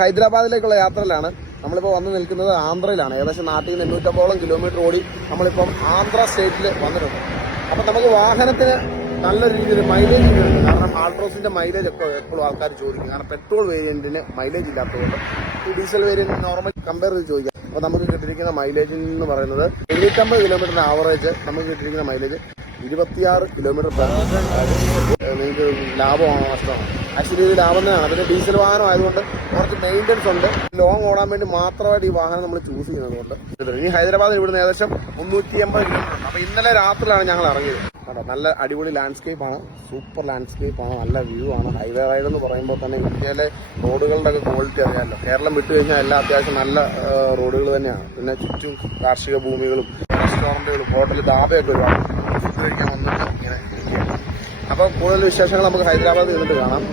ഹൈദരാബാദിലേക്കുള്ള യാത്രയിലാണ്. നമ്മളിപ്പോൾ വന്ന് നിൽക്കുന്നത് ആന്ധ്രയിലാണ്. ഏകദേശം നാട്ടിൽ നിന്ന് 850 കിലോമീറ്റർ ഓടി നമ്മളിപ്പം ആന്ധ്ര സ്റ്റേറ്റിൽ വന്നിട്ടുണ്ട്. അപ്പം നമുക്ക് വാഹനത്തിന് നല്ല രീതിയിൽ മൈലേജ് ഉണ്ട്. കാരണം ആൾട്രോസിന്റെ മൈലേജ് ഒക്കെ എപ്പോഴും ആൾക്കാർ ചോദിക്കും. കാരണം പെട്രോൾ വേരിയന്റിന് മൈലേജ് ഇല്ലാത്തതുകൊണ്ട് ഈ ഡീസൽ വേരിയന്റ് നോർമൽ കമ്പയർ ചെയ്ത് ചോദിക്കാം. അപ്പോൾ നമുക്ക് കിട്ടിയിരിക്കുന്ന മൈലേജ് എന്ന് പറയുന്നത് 750 കിലോമീറ്ററിന്റെ ആവറേജ് നമുക്ക് കിട്ടിയിരിക്കുന്ന മൈലേജ് 26 കിലോമീറ്റർ നിങ്ങൾക്ക് ലാഭമാണോ നഷ്ടമാണോ? ആക്ച്വലി ഇത് ലാഭം തന്നെയാണ്. പിന്നെ ഡീസൽ വാഹനം ആയതുകൊണ്ട് കുറച്ച് മെയിൻ്റെനൻസ് ഉണ്ട്. ലോങ് ഓടാൻ വേണ്ടി മാത്രമായിട്ട് ഈ വാഹനം നമ്മൾ ചൂസ് ചെയ്യുന്നതുകൊണ്ട്. ഇനി ഹൈദരാബാദിൽ ഇവിടുന്ന് ഏകദേശം 380 കിലോമീറ്റർ ഉണ്ട്. അപ്പോൾ ഇന്നലെ രാത്രിയിലാണ് ഞങ്ങൾ ഇറങ്ങിയത്. കേട്ടോ, നല്ല അടിപൊളി ലാൻഡ്സ്കേപ്പാണ്, സൂപ്പർ ലാൻഡ്സ്കേപ്പാണ്, നല്ല വ്യൂ ആണ്. ഹൈവേ റൈഡ് എന്ന് പറയുമ്പോൾ തന്നെ ഇന്ത്യയിലെ റോഡുകളുടെ ഒക്കെ ക്വാളിറ്റി അറിയാമല്ലോ. കേരളം വിട്ടു കഴിഞ്ഞാൽ എല്ലാം അത്യാവശ്യം നല്ല റോഡുകൾ തന്നെയാണ്. പിന്നെ ചുറ്റും കാർഷിക ഭൂമികളും റെസ്റ്റോറൻറ്റുകളും ഹോട്ടൽ ധാബയൊക്കെ ഒരുപാട് ഫുഡ് കഴിക്കാൻ വന്നിട്ട് ഇങ്ങനെ. അപ്പോൾ കൂടുതൽ വിശേഷങ്ങൾ നമുക്ക് ഹൈദരാബാദ് നിന്നിട്ട് കാണാം.